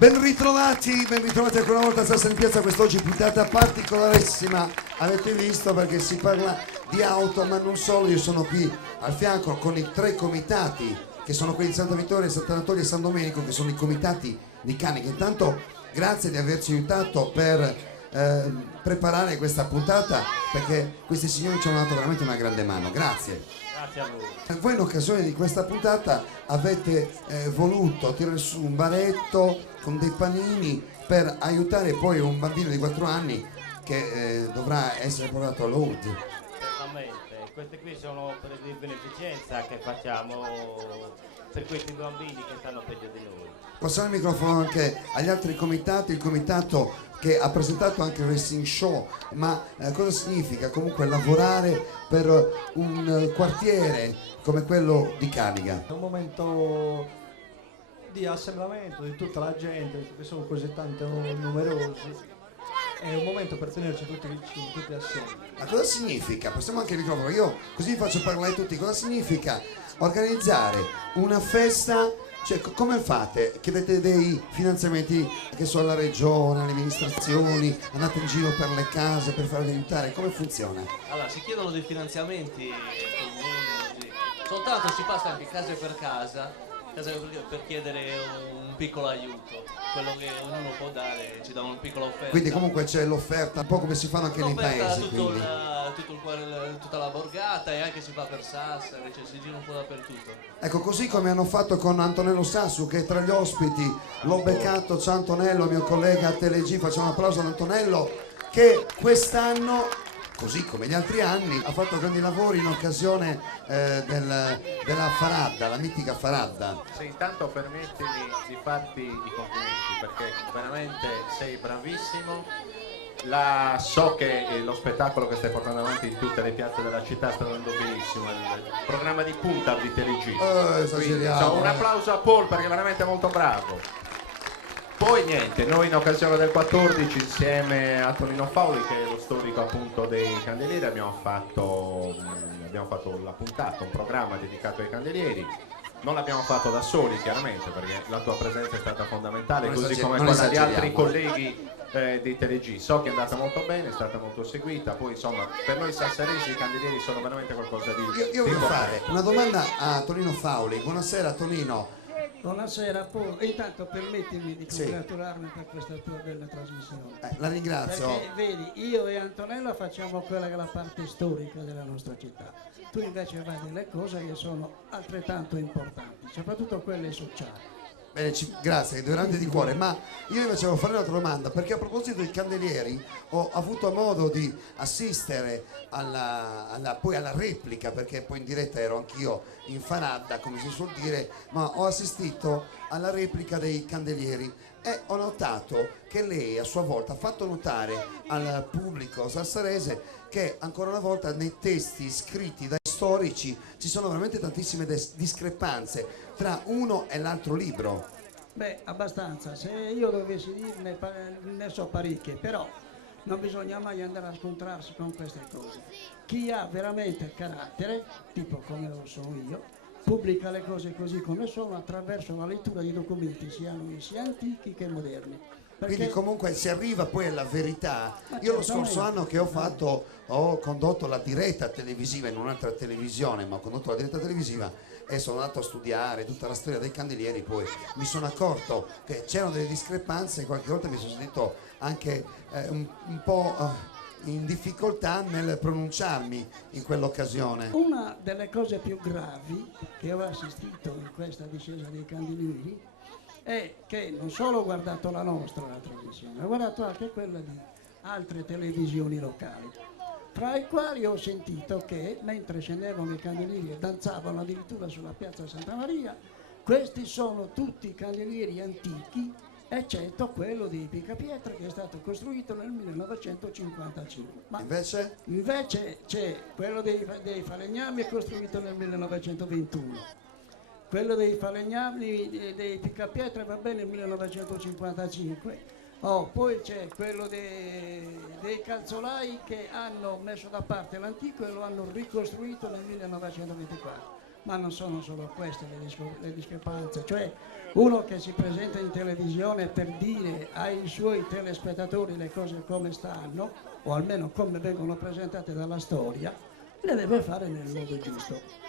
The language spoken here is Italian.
Ben ritrovati ancora una volta a Sassari in Piazza, quest'oggi puntata particolarissima, avete visto, perché si parla di auto, ma non solo. Io sono qui al fianco con i tre comitati, che sono quelli di Santa Vittoria, Sant'Antonio e San Domenico, che sono i comitati di Canica. Intanto grazie di averci aiutato per preparare questa puntata, perché questi signori ci hanno dato veramente una grande mano, grazie. Grazie a voi. Voi in occasione di questa puntata avete voluto tirare su un baretto con dei panini per aiutare poi un bambino di 4 anni che dovrà essere portato alla Lourdes. Certamente, queste qui sono per di beneficenza che facciamo per questi bambini che stanno peggio di noi. Passiamo il microfono anche agli altri comitati, il comitato che ha presentato anche il Racing Show, ma cosa significa comunque lavorare per un quartiere come quello di Canica? È un momento di assemblamento di tutta la gente, perché sono così tanto numerosi. È un momento per tenerci tutti vicini, tutti assieme. Ma cosa significa? Passiamo anche il microfono, io così vi faccio parlare tutti. Cosa significa organizzare una festa? Cioè, come fate? Chiedete dei finanziamenti che so alla regione, alle amministrazioni, andate in giro per le case per farvi aiutare, come funziona? Allora, si chiedono dei finanziamenti comuni, così. Soltanto si passa anche casa per casa per chiedere un piccolo aiuto. Quello che ognuno può dare, ci dà una piccola offerta. Quindi comunque c'è l'offerta, un po' come si fanno anche nei paesi. Tutta la borgata, e anche si fa per Sassari, cioè si gira un po' dappertutto. Ecco, così come hanno fatto con Antonello Sassu, che è tra gli ospiti, l'ho beccato. Ciao Antonello, mio collega a TeleG, facciamo un applauso ad Antonello, che quest'anno, così come gli altri anni, ha fatto grandi lavori in occasione della Faradda, la mitica Faradda. Sì, intanto permettimi di farti i complimenti, perché veramente sei bravissimo. So che lo spettacolo che stai portando avanti in tutte le piazze della città sta andando benissimo, il programma di punta di TeleG. Esageriamo. Un applauso a Paul, perché è veramente molto bravo. Poi niente, noi in occasione del 14 insieme a Tonino Fauli, che è lo storico appunto dei candelieri, abbiamo fatto la puntata, un programma dedicato ai candelieri. Non l'abbiamo fatto da soli chiaramente, perché la tua presenza è stata fondamentale, così come quella di altri colleghi di TeleG. So che è andata molto bene, è stata molto seguita. Poi insomma, per noi sassaresi i candelieri sono veramente qualcosa di Io voglio fare una domanda a Tonino Fauli. Buonasera Tonino. Buonasera Paul, intanto permettimi di congratularmi per questa tua bella trasmissione. La ringrazio. Perché vedi, io e Antonella facciamo quella che è la parte storica della nostra città. Tu invece vai delle cose che sono altrettanto importanti, soprattutto quelle sociali. Bene, grazie, grande di cuore, ma io invece volevo fare un'altra domanda, perché a proposito dei candelieri ho avuto modo di assistere poi alla replica, perché poi in diretta ero anch'io in Faradda, come si suol dire, ma ho assistito alla replica dei candelieri e ho notato che lei a sua volta ha fatto notare al pubblico sassarese che ancora una volta nei testi scritti dai storici ci sono veramente tantissime discrepanze tra uno e l'altro libro. Beh, abbastanza, se io dovessi dirne ne so parecchie, però non bisogna mai andare a scontrarsi con queste cose. Chi ha veramente carattere, tipo come lo sono io, pubblica le cose così come sono attraverso la lettura di documenti sia antichi che moderni. Quindi comunque si arriva poi alla verità. Io lo scorso anno che ho condotto la diretta televisiva in un'altra televisione, ma ho condotto la diretta televisiva e sono andato a studiare tutta la storia dei candelieri, poi mi sono accorto che c'erano delle discrepanze e qualche volta mi sono sentito anche un po' in difficoltà nel pronunciarmi in quell'occasione. Una delle cose più gravi che ho assistito in questa discesa dei candelieri è che non solo ho guardato la nostra la trasmissione, ho guardato anche quella di altre televisioni locali, tra i quali ho sentito che mentre scendevano i candelieri e danzavano addirittura sulla piazza Santa Maria, questi sono tutti candelieri antichi, eccetto quello di Picapietra, che è stato costruito nel 1955. Ma invece c'è quello dei Falegnami, costruito nel 1921. Quello dei Falegnami, dei Picapietra, va bene, nel 1955. Poi c'è quello dei calzolai, che hanno messo da parte l'antico e lo hanno ricostruito nel 1924. Ma non sono solo queste le discrepanze, cioè uno che si presenta in televisione per dire ai suoi telespettatori le cose come stanno, o almeno come vengono presentate dalla storia, le deve fare nel modo giusto.